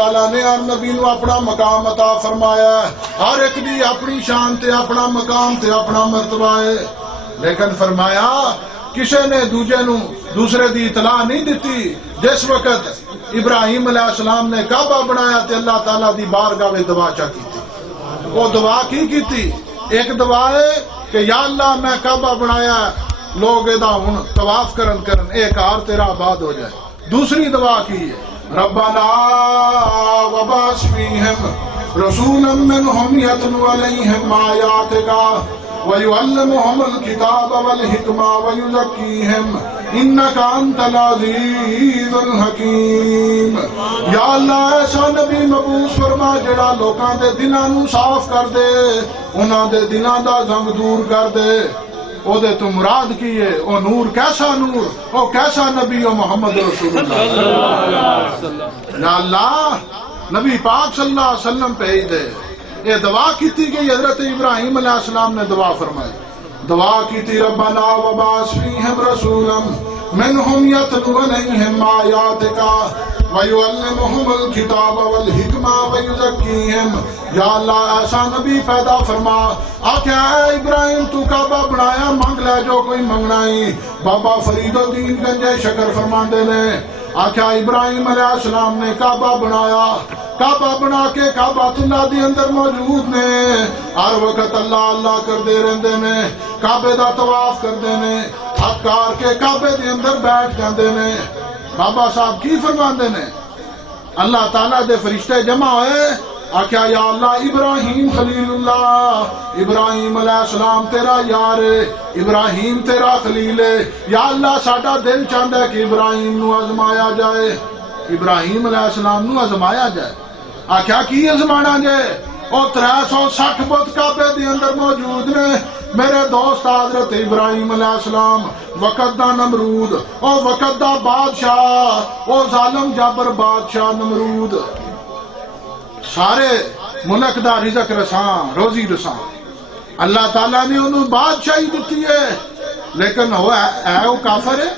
تعالیٰ نے ہر نبی نو اپنا مقام عطا فرمایا ہے، ہر ایک دی اپنی شان تے اپنا مقام تے اپنا مرتبہ ہے، لیکن فرمایا کسے نے دوسرے دی اطلاع نہیں دیتی۔ جس وقت ابراہیم علیہ السلام نے کعبہ بنایا تے اللہ تعالیٰ دی بارگاہ میں دعا چا کی تھی۔ وہ دعا کی ایک دعا ہے کہ یا اللہ میں کعبہ بنایا لوگ ادا ہوں طواف کرن ایک ہار تیرا آباد ہو جائے۔ دوسری دعا کی ہے ربنا وبعث فیہم رسولا منہم یتلو علیہم آیاتک وَيُعَلِّمُهُمُ الْكِتَابَ وَالْحِكْمَةَ وَيُزَكِّيهِمْ إِنَّكَ أَنْتَ الْعَزِيزُ الْحَكِيمُ۔ یا اللہ ایسا نبی مبعوث فرما جڑا لوکاں دے دلاں نوں صاف کر دے، انہاں دے دلاں دا زنگ دور کر دے۔ او دے تو مراد کی ہے او نور کیسا نور، او کیسا نبی او محمد رسول اللہ۔ یا اللہ نبی پاک صلی اللہ علیہ وسلم بھیج دے۔ یہ دعا کیتی گئی، حضرت ابراہیم علیہ السلام نے دعا فرمائی، دعا کیتی ربنا وبعث فیہم رسولا منہم یتلو علیہم آیاتک ویعلمہم الکتاب والحکمہ ویزکیہم۔ یا اللہ ایسا نبی پیدا فرما آکھیا اے ابراہیم تو کعبہ بنایا مانگ لے جو کوئی منگنا ہی۔ بابا فرید الدین گنجے شکر فرماندے نے آکھیا ابراہیم علیہ السلام نے کعبہ بنایا، کعبہ بنا کے کعبۃ اللہ دی اندر موجود نے، ہر وقت اللہ اللہ کردے رہندے نے، کعبے دا طواف کردے نے، تھک کار کے کعبے دے اندر بیٹھ جاندے نے۔ بابا صاحب کی فرماندے نے اللہ تعالیٰ دے فرشتے جمع ہوئے آکھیا یا اللہ ابراہیم خلیل اللہ، ابراہیم علیہ السلام تیرا یار ہے، ابراہیم تیرا خلیل ہے، یا اللہ ساڈا دل چاہتا ہے کہ ابراہیم نو آزمایا جائے، ابراہیم علیہ السلام نو آزمایا جائے۔ آکھیا کی آزمانا جائے؟ اور 360 بت کعبے دے اندر موجود نے میرے دوست حضرت ابراہیم علیہ السلام، وقت دا نمرود اور وقت دا بادشاہ اور ظالم جابر بادشاہ نمرود، سارے ملک دا رزق رساں روزی رساں، اللہ تعالیٰ نے انہوں بادشاہی دیتی ہے، لیکن وہ کافر ہے۔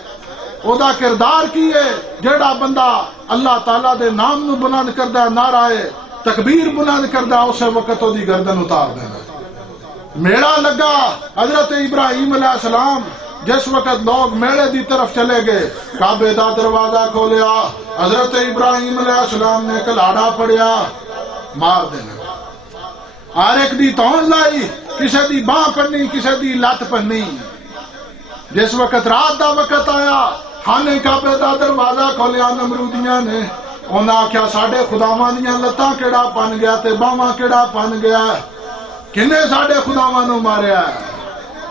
او دا کردار کی ہے جیڑا بندہ اللہ تعالیٰ دے نام نو بلند کردہ نعرہ تکبیر بلند کردہ اسے وقت او دی گردن اتار دینا۔ میڑا لگا حضرت ابراہیم علیہ السلام جس وقت لوگ میڑے دی طرف چلے گئے، کعبے دا دروازہ کھولیا، حضرت ابراہیم علیہ السلام نے کلاڑا پڑیا مار دینا، ہر ایک دی تون لائی، کسے دی باں پنی کسے دی لت پنی۔ جس وقت رات دا وقت آیا خانے کعبے دا دروازہ کھولیا نمرودیاں نے، انہاں آکھیا ساڈے خداواں دیاں لتاں کیڑا پن گیا تے باواں کیڑا پن گیا، کنے ساڈے خداواں نو ماریا ہے؟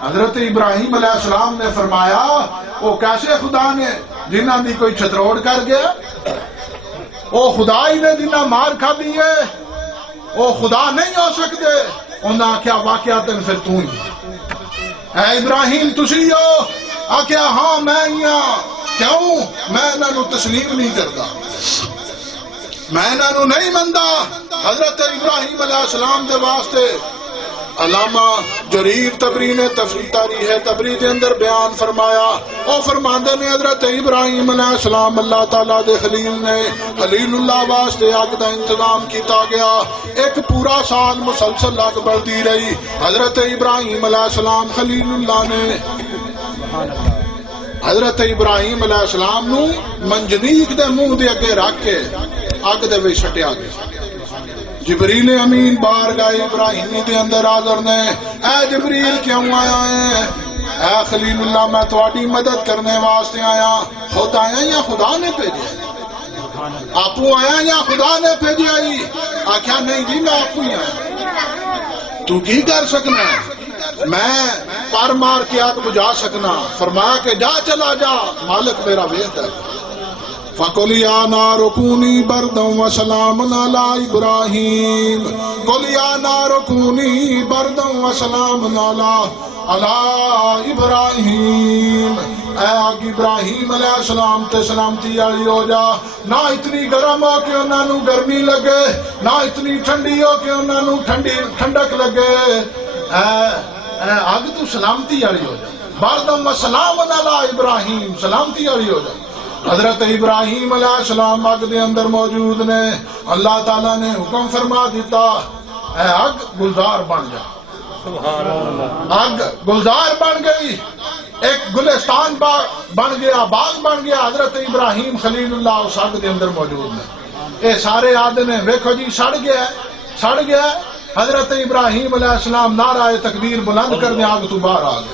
حضرت ابراہیم علیہ السلام نے فرمایا وہ کیسے خدا نے جنہاں دی کوئی چھتروڑ کر گیا؟ وہ خدا ہی نے جنہاں مار کھا دی ہے، وہ خدا نہیں ہو سکتے۔ انہاں آکھیا واقعاتاً پھر تو ہی اے ابراہیم تسی ہو؟ آکھیا ہاں میں ہی ہاں۔ کیوں؟ میں انہاں نو تسلیم نہیں کرتا، میں انہاں نو نہیں مندا۔ حضرت ابراہیم علیہ السلام دے واسطے علامہ جریر تبری نے تاریخ تبری دے اندر بیان فرمایا، او فرماندے نے حضرت ابراہیم علیہ السلام اللہ تعالیٰ دے خلیل نے، خلیل اللہ واسطے اگ دا انتظام کیتا گیا، ایک پورا سال مسلسل اگ بلدی رہی۔ حضرت ابراہیم علیہ السلام خلیل اللہ نے حضرت ابراہیم علیہ السلام نو منجنیق دے منہ دے اگے رکھ کے اگ دے وچ سٹیا گیا۔ جبریل امین بارگاہ ابراہیمی دے اندر حاضر نے، اے جبریل کیوں آیا ہے؟ اے خلیل اللہ میں تواڈی مدد کرنے واسطے آیا۔ خود آیا یا خدا نے بھیجا؟ آپو آیا یا خدا نے بھیجا؟ آکھیا نہیں جی میں آپو ہی آیا۔ تو کی کر سکنا؟ میں پر مار کے آگ بجھا سکنا۔ فرمایا کہ جا چلا جا، مالک میرا ویخ ہے۔ فَقُلْ يَا نَارُ كُونِي بَرْدًا وَسَلَامًا عَلَىٰ إِبْرَاهِيمَ قُلْ يَا نَارُ كُونِي بَرْدًا وَسَلَامًا عَلَىٰ إِبْرَاهِيمَ۔ اے آگ ابراہیم علیہ السلام تے سلامتی والی ہو جا، نہ اتنی گرم ہو کہ انہاں نو گرمی لگے، نہ اتنی ٹھنڈی ہو کہ انہاں نو ٹھنڈک لگے۔ اے آگ تو سلامتی والی ہو جا، بردم و سلام علی ابراہیم، سلامتی والی ہو جا۔ حضرت ابراہیم علیہ السلام اگ دے اندر موجود نے. اللہ تعالیٰ نے حکم فرما دیتا اے اگ گلزار بن جا. اگ گلزار بن گئی, ایک گلستان بن گیا, باغ بن گیا. حضرت ابراہیم خلیل اللہ اس اگ دے اندر موجود نے. اے سارے آدھے نے ویکھو جی سڑ گیا سڑ گیا. حضرت ابراہیم علیہ السلام نعرہ تکبیر بلند کر دیں, آگ تو باہر آ گئے.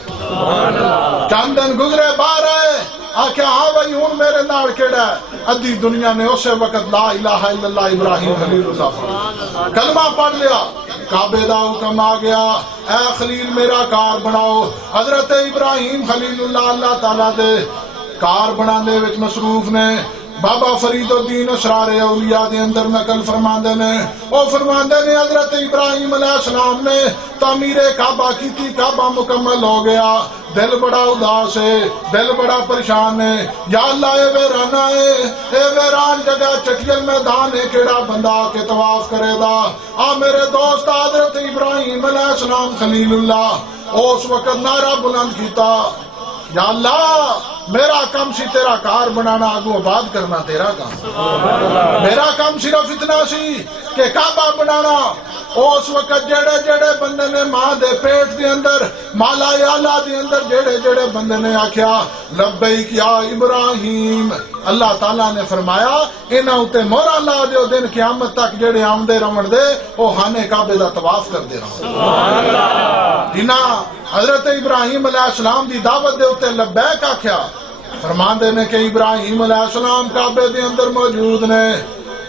چند دن گزرے باہر آئے, آکھیا ہاں بھائی ہوں میرے نال کیڑا ہے. ادھی دنیا نے اسی وقت لا الہ الا اللہ ابراہیم خلیل اللہ کلمہ پڑھ لیا. کعبے دا حکم آ گیا اے خلیل میرا کار بناؤ. حضرت ابراہیم خلیل اللہ اللہ تعالیٰ دے کار بنانے وچ مصروف نے. بابا فرید الدین اسرار اولیاء دے اندر نقل فرماندے نے, او فرماندے نے حضرت ابراہیم علیہ السلام نے تعمیر کعبہ کی تھی. کعبہ مکمل ہو گیا, دل بڑا اداس ہے, دل بڑا پریشان ہے. یا اللہ اے ویرانہ ہے, اے ویران جگہ چٹیل میدان ہے, کیڑا بندہ کے طواف کرے دا. آ میرے دوست حضرت ابراہیم علیہ السلام خلیل اللہ اس وقت نعرہ بلند کیتا یا اللہ میرا کام سی تیرا کار بنانا, آگو آباد کرنا تیرا کام. میرا کام صرف اتنا سی کہ کعبہ بنانا. اس وقت جڑے جڑے بندے نے ماں دے پیٹ دے اندر مالا اعلیٰ دے اندر جڑے جڑے بندے نے آکھیا لبیک یا ابراہیم, اللہ تعالیٰ نے فرمایا انہاں اتے مہراں لا دیو, دن قیامت تک جڑے آمدے رون دے او خانے کعبے دا طواف کر دے رہا. جنہاں حضرت ابراہیم علیہ السلام دی دعوت دے اتے لبیک آکھیا, فرماندے نے کہ ابراہیم علیہ السلام کعبے دے اندر موجود نے.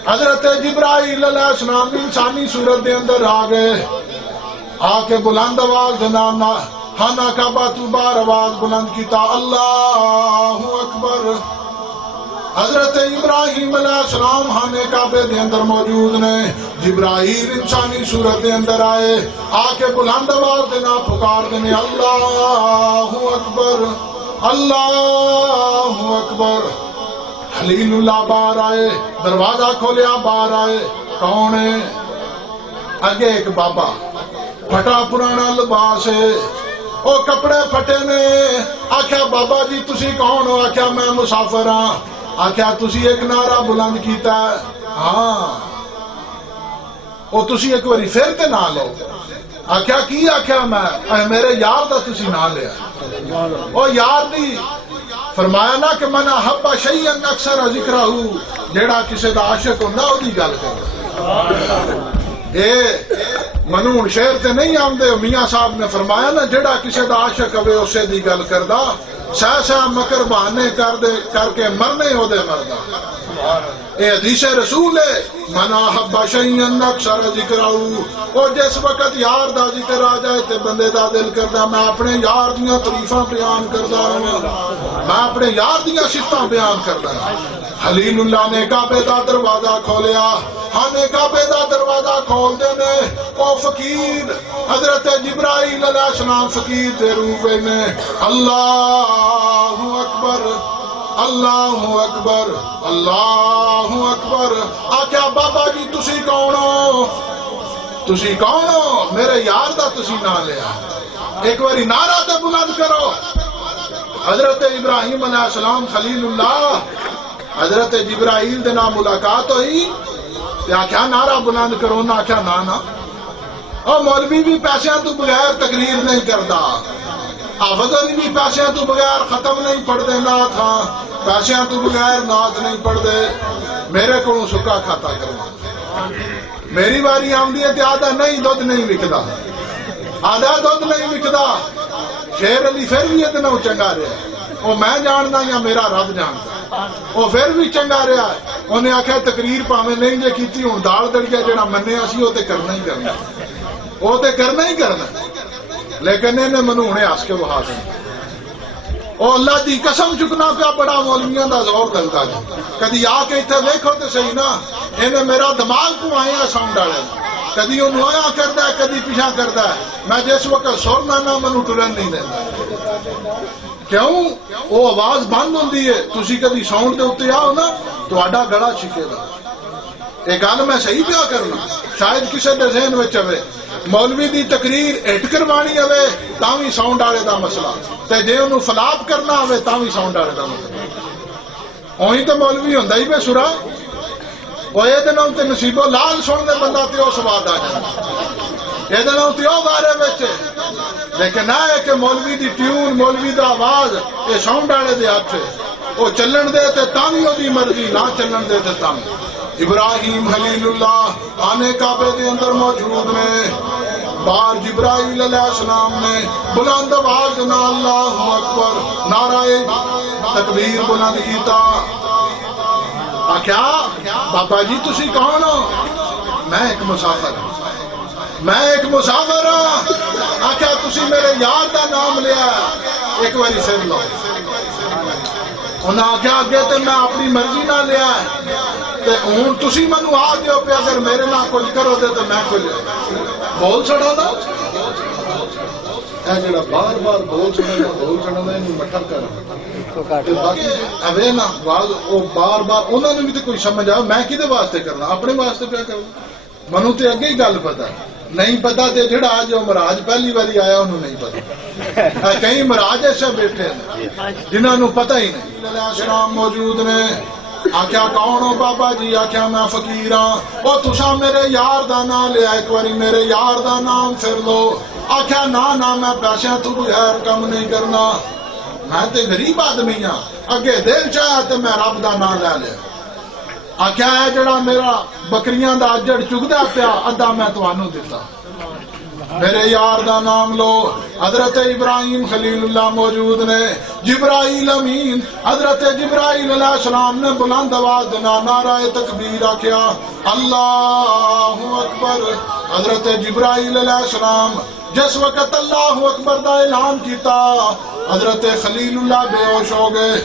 حضرت جبرائیل علیہ السلام بھی انسانی صورت دے اندر آ گئے, آ کے بلند آواز نام خانہ کعبہ تو بار آواز بلند کیتا اللہ اکبر. حضرت ابراہیم علیہ السلام خانے کعبے دے اندر موجود نے. جبرائیل انسانی صورت دے اندر آئے, آ کے بلند آواز دینا پکار دینے اللہ اکبر اللہ اکبر. خلیل اللہ باہر آئے, دروازہ کھولیا باہر آئے. کون ہے؟ اگے ایک بابا, پھٹا پرانا لباس ہے, او کپڑے پھٹے نے. آکھیا بابا جی تسی کون ہو؟ آکھیا میں مسافر ہاں. آکھیا تسی ایک نعرہ بلند کیتا ہے. ہاں او تسی ایک واری پھر تے نہ لو. آکھیا کی؟ آکھیا میں میرے یار دا تسی نہ لیا. او یار دی فرمایا نا کہ من احب شیئا اکثر ذکرہ, جیڑا کسے دا عاشق ہوندا او دی گل کردا. اے منون شعر تے نہیں آندے. میاں صاحب نے فرمایا نا جیڑا کسے دا عاشق ہوے اسے دی گل کردا, سہ سہ مکر بہانے کر کے مرنے او دے مردا. اے حدیث رسول ہے, من احب شیئا اکثر ذکرہ. او جس وقت یار دا ذکر آ جائے تے بندے دا دل کردا میں اپنے یار دیاں تعریفاں بیان کردا رہاں, میں اپنے یار دیاں صفتاں بیان کردا رہاں. خلیل اللہ نے کعبے دا دروازہ کھولیا, خانے کعبے دا دروازہ کھول دے نے. او فقیر حضرت جبرائیل علیہ السلام فقیر دے روپ میں اللہ اکبر اللہ اکبر اللہ اکبر. آکھیا بابا جی تسی کون ہو؟ تسی کون ہو؟ میرے یار دا تسی نہ لیا. ایک باری نعرہ تے بلند کرو. حضرت ابراہیم علیہ السلام خلیل اللہ حضرت جبرائیل دے نام ملاقات ہوئی تے آکھیا نعرہ بلند کرو. نہ آکھیا نہ اور مولوی بھی پیسے تو بغیر تقریر نہیں کرتا, حافظ علی بھی پیسے تو بغیر ختم نہیں پڑھتے, نعت ہاں پیسے تو بغیر نعت نہیں پڑھتے. میرے کو سکا کھاتا کروا. میری باری آمدی ہے آدھا نہیں دودھ نہیں وکدا, آدھا دودھ نہیں وکدا. شیر علی پھر بھی اتنا چنگا رہا, وہ میں جاننا یا میرا رب جانتا, وہ پھر بھی چنگا رہا. انہیں آخیا تقریر پاویں نہیں جے کیتی ہوں دال دڑیا جڑا منیا سی وہ تے کرنا ہی کرنا, وہ تے کرنا ہی کرنا. لیکن انہیں منو ہنے ہس کے بہا دیں. او اللہ دی قسم چکنا پیا بڑا مولویاں دا زور دلتا جی. کدی آ کے اتنے ویکھو تے صحیح نا, انہیں میرا دماغ کو آیا ساؤنڈ والے, کدی انہوں آیا کرتا ہے کدی پیچھا کرتا ہے. میں جس وقت سرنا نہ منو ٹرن نہیں دینا. کیوں؟ وہ آواز بند ہوندی ہے. تسی کدی ساؤنڈ دے اتنے آؤ نا تہاڈا گلا چھکے گا. یہ گل میں صحیح پیا کرنا, شاید کسی دے ذہن وچ ہوے مولوی دی تقریر ہٹ کروانی ہوے تاں وی ساؤنڈ والے دا مسئلہ, تے جے انہوں فلاب کرنا ہوے تاں وی ساؤنڈ والے دا مسئلہ. ਉਹੀ ਤਾਂ ਮੌਲਵੀ ਹੁੰਦਾ ਹੀ ਬੇ ਸੁਰਾ ਉਹ ਇਹਦੇ ਨਾਲ ਤੇ ਨਸੀਬੋ ਲਾਲ ਸੁਣਦੇ ਬੰਦਾ ਤੇ ਉਹ ਸਵਾਦ ਆ ਜਾਂਦਾ ਇਹਦੇ ਨਾਲ ਤੇ ਉਹ ਗਾਰੇ ਵਿੱਚ ਲੇਕਿਨ ਨਾ ਹੈ ਕਿ ਮੌਲਵੀ ਦੀ ਟਿਊਨ ਮੌਲਵੀ ਦਾ ਆਵਾਜ਼ ਇਹ ਸਾਊਂਡ ਵਾਲੇ ਦੇ ਹੱਥ ਉਹ ਚੱਲਣ ਦੇ ਤੇ ਤਾਂ ਵੀ ਉਹਦੀ ਮਰਜ਼ੀ ਨਾ ਚੱਲਣ ਦੇ ਤੇ ਤਾਂ ابراہیم خلیل اللہ آنے کعبے دے اندر موجود نے بار جبرائیل علیہ السلام نے بلند آواز نہ اللہ اکبر نعرہ تکبیر بلند کیتا کیا بابا جی تسی کون ہو میں ایک مسافر ہوں آخیا تسی میرے یار دا نام لیا ایک باری سن لو انہیں آخیا اگے تے میں اپنی مرضی نہ لیا تے ہوں تسی منو آ دیو پہ اگر میرے نہ کچھ کرو دے تو میں کچھ بول چھڑا دا اے جڑا بار بار بول چھڑا دا انہوں مٹھا کر اوے نا بار بار انہوں نے بھی تو کوئی سمجھ آؤ میں کدے واسطے کرنا اپنے واسطے پیا کرنا منو تے اگے ہی گل پتا نہیں پتا تے جڑا آج مراج پہلی باری آیا انہوں نہیں پتا کئی مراج ایسے بیٹھے ہیں جنہوں نے پتہ ہی نہیں علیہ السلام موجود نے آکھیا کون ہو بابا جی آکھیا میں فقیر ہاں او تسا میرے یار دا نام لیا ایک باری میرے یار دا نام پھر لو آکھیا نا میں پیسے تو بغیر کم نہیں کرنا میں تے غریب آدمی ہاں اگے دل چاہیا تے میں رب دا نام لے لیا آکھیا ہے جڑا میرا بکریاں دا اجڑ چگدا پیا ادھا میں تانوں دیتا میرے یار دا نام لو حضرت ابراہیم خلیل اللہ موجود نے جبرائیل امین حضرت جبرائیل علیہ السلام نے بلند آواز دینا نعرہ تکبیر آکھیا اللہ اکبر حضرت جبرائیل علیہ السلام جس وقت اللہ اکبر دا اعلان کیتا حضرت خلیل اللہ بے ہوش ہو گئے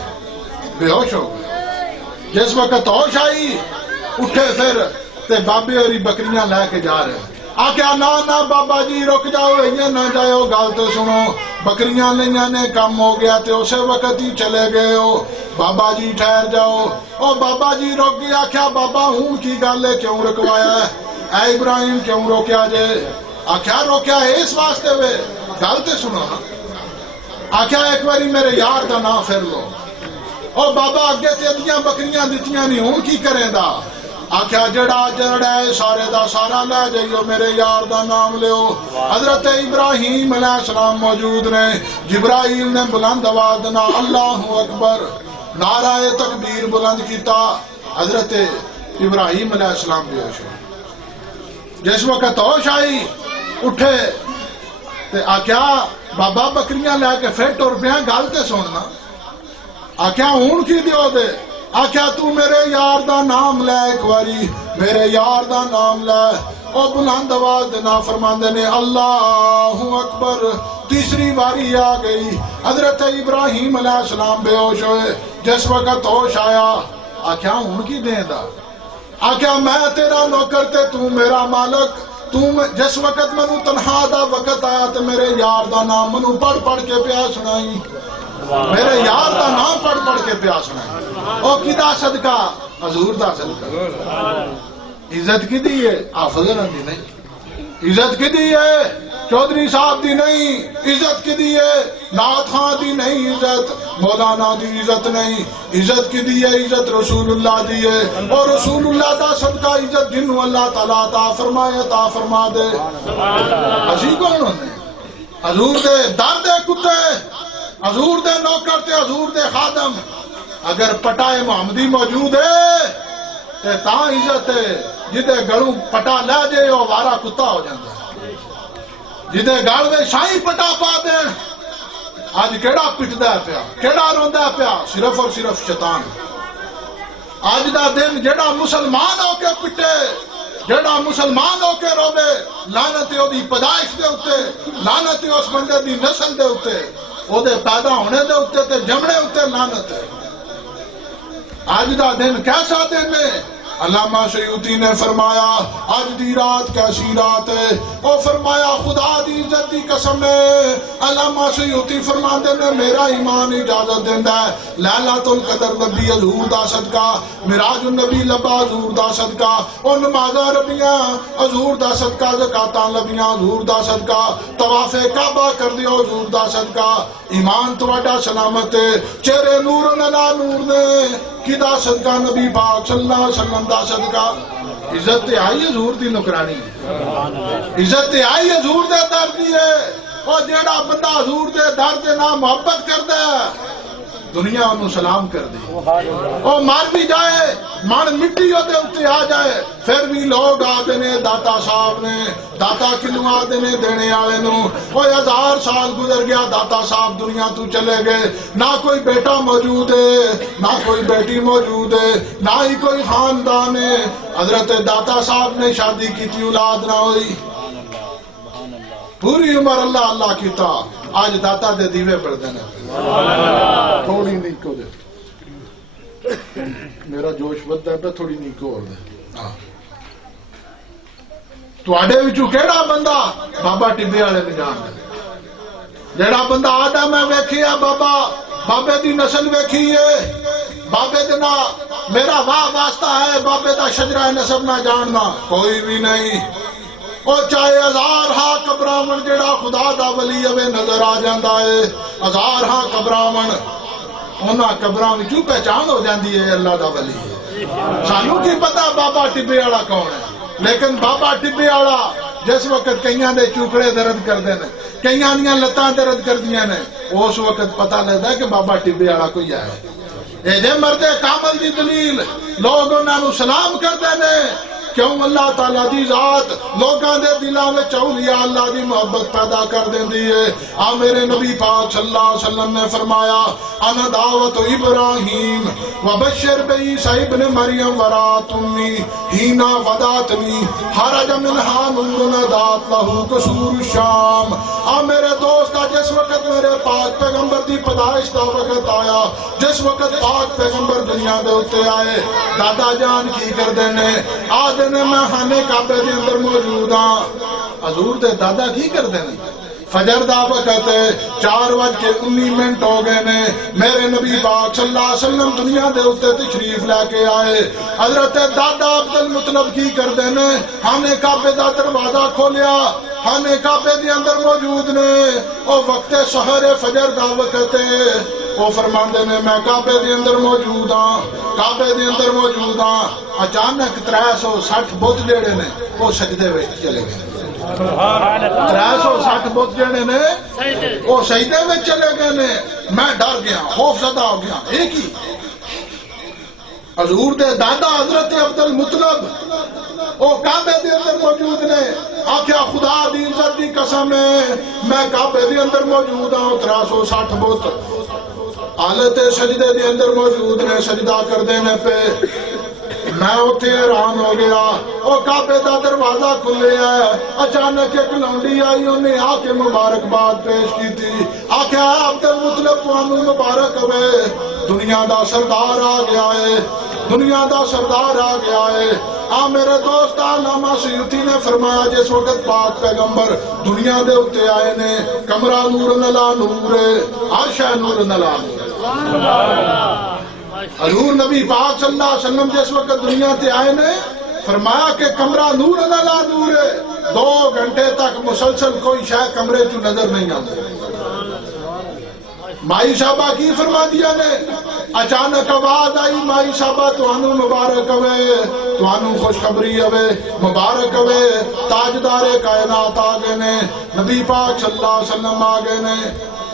جس وقت ہوش آئی اٹھے پھر تے بابے اور بکریاں لے کے جا رہے آکھیا نا بابا جی رک جاؤ یہ نہ جاؤ گل تو سنو بکریاں لیاں نے کم ہو گیا تے اسے وقت ہی چلے گئے ہو بابا جی ٹھہر جاؤ او بابا جی رک گیا آکھیا بابا ہوں کی گل ہے کیوں رکوایا ہے اے ابراہیم کیوں روکیا جے آکھیا روکیا ہے اس واسطے وے گل تے سنو آکھیا ایک باری میرے یار دا نام پھر لو او بابا اگے تے ادیاں بکریاں دتیاں نہیں ہوں کی کریں دا آکھیا جڑا ہے سارے دا سارا لے جائیو میرے یار دا نام لیو حضرت ابراہیم علیہ السلام موجود نے جبرائیل نے بلند آواز دینا اللہ اکبر نعرہ تکبیر بلند کیتا حضرت ابراہیم علیہ السلام بھی ہوش جس وقت ہوش آئی اٹھے تے آکھیا بابا بکریاں لے کے پھر ٹر پیا گل تے سننا آکھیا ہون کی دیو دے آکھیا تو میرے یار دا نام لے ایک باری میرے یار دا نام لے او بلند آواز دینا فرماندے نے اللہ اکبر تیسری باری آ گئی حضرت ابراہیم علیہ السلام بے ہوش ہوئے جس وقت ہوش آیا آکھیا ہون کی دیں دا آکھیا میں تیرا نوکر تے تو میرا مالک تو جس وقت منو تنہا دا وقت آیا تے میرے یار دا نام منو پڑھ کے پیا سنائی میرے یار دا نام پڑھ کے پیا سنائی او کی دا صدقہ حضور دا صدقہ عزت کی دی ہے حافظ دی نہیں عزت کی دی ہے چودھری صاحب دی نہیں عزت کی دی ہے نعت خان دی نہیں عزت مولانا دی عزت نہیں عزت کی دی ہے عزت رسول اللہ دی ہے اور رسول اللہ دا صدقہ عزت جنہوں اللہ تعالیٰ عطا فرمائے عطا فرما دے اسی کون ہونے حضور دے در دے کتے حضور دے نوکر تے حضور دے خادم اگر پٹائے محمدی موجود ہے تے تاں عزت ہے جدے گڑوں پٹا لے جائے وہ وارا کتا ہو جاتا ہے جدے گڑ دے شاہی پٹا پا دین آج کیڑا پٹدا پیا کیڑا روندا پیا صرف اور صرف شیطان آج دا دن جڑا مسلمان ہو کے پٹے جڑا مسلمان ہو کے روے لعنت ہے دی پیدائش دے اوتے لعنت ہے اس بندے دی نسل دے اوتے او دے پیدا ہونے دے اوتے تے جمنے اوتے لعنت ہے آج دا دن کیسا دن ہے علامہ سیوطی نے فرمایا آج دی رات کیسی رات ہے او فرمایا خدا دی عزت دی قسم ہے علامہ سیوطی فرماندے نے میرا ایمان اجازت دیندا ہے لیلۃ القدر نبی حضور دا صدقہ معراج النبی لبا حضور دا صدقہ او نمازاں ربیاں حضور دا صدقہ زکاتاں لبیاں حضور دا صدقہ طواف کعبہ کر دیو حضور دا صدقہ ایمان تواڈا سلامت ہے چہرے نور نلا نور نے کدا صدقہ نبی پاک صلی اللہ علیہ وسلم دا صدقہ عزت تے آئی حضور دی نکرانی عزت تے آئی حضور دے در دی ہے اور جیڑا بندہ حضور دے در دے نام محبت کردا ہے دنیا انہوں سلام کر دی اور مار بھی جائے من مٹی ہوتے اتے آ جائے پھر بھی لوگ آتے نے داتا صاحب نے داتا کلوں آتے نے دینے آلے نو کوئی 1000 سال گزر گیا داتا صاحب دنیا تو چلے گئے نہ کوئی بیٹا موجود ہے نہ کوئی بیٹی موجود ہے نہ ہی کوئی خاندان ہے حضرت داتا صاحب نے شادی کی تھی اولاد نہ ہوئی پوری عمر اللہ اللہ کیتا آج داتا دے دیوے پڑھ دینا تھوڑی نیکو دے میرا جوش بدھا ہے تھوڑی نیکو اور دے تو آڈے وچوں کیڑا بندہ بابا ٹبے والے میں جان دے جیڑا بندہ آدھا میں ویکھی ہے بابے دی نسل ویکھی ہے بابے دے نا میرا واہ واسطہ ہے بابے دا شجرہ نسب نہ جاننا کوئی بھی نہیں اور چاہے 1000 ہاں قبرامن جڑا خدا دا ولی ہوے نظر آ جاندا ہے 1000 ہاں قبرامن انہاں قبراں وچوں پہچان ہو جاندی ہے اللہ دا ولی ہے سانوں کی پتہ بابا ٹبے والا کون ہے لیکن بابا ٹبے والا جس وقت کئیاں دے چوکڑے درد کردے نے کئیاں دیاں لتاں درد کردیاں نے اس وقت پتہ لگدا ہے کہ بابا ٹبے والا کوئی ہے اے دے مرد کامل دی دلیل لوگ انہاں نوں سلام کردے نے کیوں اللہ تعالیٰ دی ذات لوگاں دے دلاں وچ اولیاء اللہ دی محبت پیدا کر دیندی ہے آ میرے نبی پاک صلی اللہ علیہ وسلم نے فرمایا انا دعوت ابراہیم وبشر بعیسی ابن مریم ورات امی ہینا وداتنی خرج منہا نور ندات لہو قصور الشام آ میرے دوستا جس وقت میرے پاک پیغمبر دی پیدائش دا وقت آیا جس وقت پاک پیغمبر دنیا دے اتے آئے دادا جان کی کر دینے آدھے میں خانے کعبے دے اندر موجود ہاں حضور دے دادا کی کر دینے فجر دا وقت 4:19 ہو گئے نے میرے نبی پاک صلی اللہ علیہ وسلم دنیا دے اتے تشریف لے کے آئے حضرت دادا عبد المطلب کی کر دینے خانے کعبے دا دروازہ کھولیا خانے کعبے دے اندر موجود نے او وقت سحر فجر دا وقت ہے وہ فرماندے نے میں کعبے دے اندر موجود ہاں کعبے دے اندر موجود ہاں اچانک 360 بت جڑے نے وہ سجدے وچ چلے گئے 360 بت جڑے نے وہ سجدے وچ چلے گئے نے میں ڈر گیا خوف زدہ ہو گیا ایک ہی حضور دے دادا حضرت عبد المطلب وہ کعبے دے اندر موجود نے آکھیا خدا دی عزت دی قسم ہے میں کعبے دے اندر موجود ہاں 360 بت حالت سجدے دے اندر موجود نے سجدہ کر دینے پہ میں اٹھے حیران ہو گیا وہ کعبے دا دروازہ کھلے ہے اچانک ایک لونڈی آئی انہیں آ کے مبارکباد پیش کی تھی آکھیا عبد المطلب تانوں مبارک ہوئے دنیا دا سردار آ گیا ہے دنیا دا سردار آ گیا ہے آ میرے دوست علامہ سیوطی نے فرمایا جس وقت پاک پیغمبر دنیا دے اتے آئے نے کمرہ نور نلا نور عرشہ نور نلا نور حضور نبی پاک صلی اللہ علیہ وسلم جس وقت دنیا تے آئے نے فرمایا کہ کمرہ نور نلا نور 2 گھنٹے تک مسلسل کوئی شے کمرے چ نظر نہیں آتی مائی صاحبہ کی فرما دیا نے اچانک آواز آئی مائی صاحبہ توانو مبارک ہوئے توانو خوشخبری ہوئے مبارک ہوئے تاجدار کائنات آگے نے نبی پاک صلی اللہ علیہ وسلم آگے نے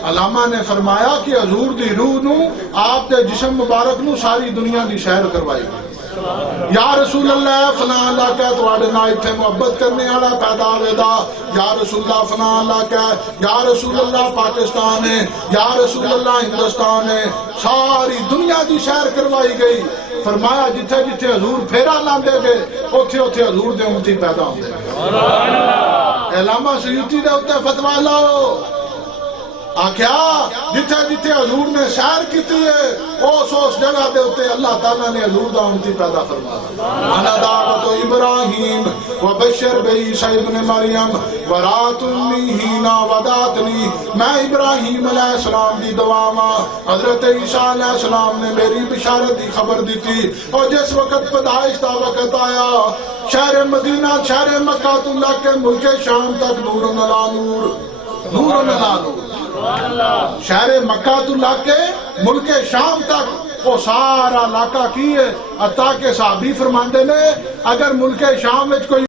علامہ نے فرمایا کہ حضور دی روح نو آپ دے جسم مبارک نو ساری دنیا دی سیر کروائی یا رسول اللہ فلاں اللہ کہہ تواڈے نال ایتھے محبت کرنے والا پیدا ہوئے دا یا رسول اللہ فلاں اللہ کہہ یا رسول اللہ پاکستان ہے یا رسول اللہ ہندوستان ہے ساری دنیا دی سیر کروائی گئی فرمایا جتھے جتھے حضور پھیرا لاندے گئے اوتھے اوتھے حضور دے امتی پیدا ہوندے علامہ سیوطی دے اوتے فتوی لاؤ آکھیا جتھے جتھے حضور نے سیر کیتی ہے اس جگہ دے ہوتے اللہ تعالیٰ نے حضور دا امتی پیدا فرمایا انا دعوت ابراہیم وبشر بعیسی ابن مریم ورات امی ہینا وداتنی میں ابراہیم علیہ السلام دی دعا ماں حضرت عیسیٰ علیہ السلام نے میری بشارت دی خبر دی تھی اور جس وقت پیدائش دا وقت آیا شہر مدینہ شہر مکہ اللہ کے ملک شام تک نور نلا نور نور نلا نور شہر مکہ اللہ کے ملک شام تک وہ سارا علاقہ کی ہے، تاکہ صحابی فرماندے نے اگر ملک شام وچ کوئی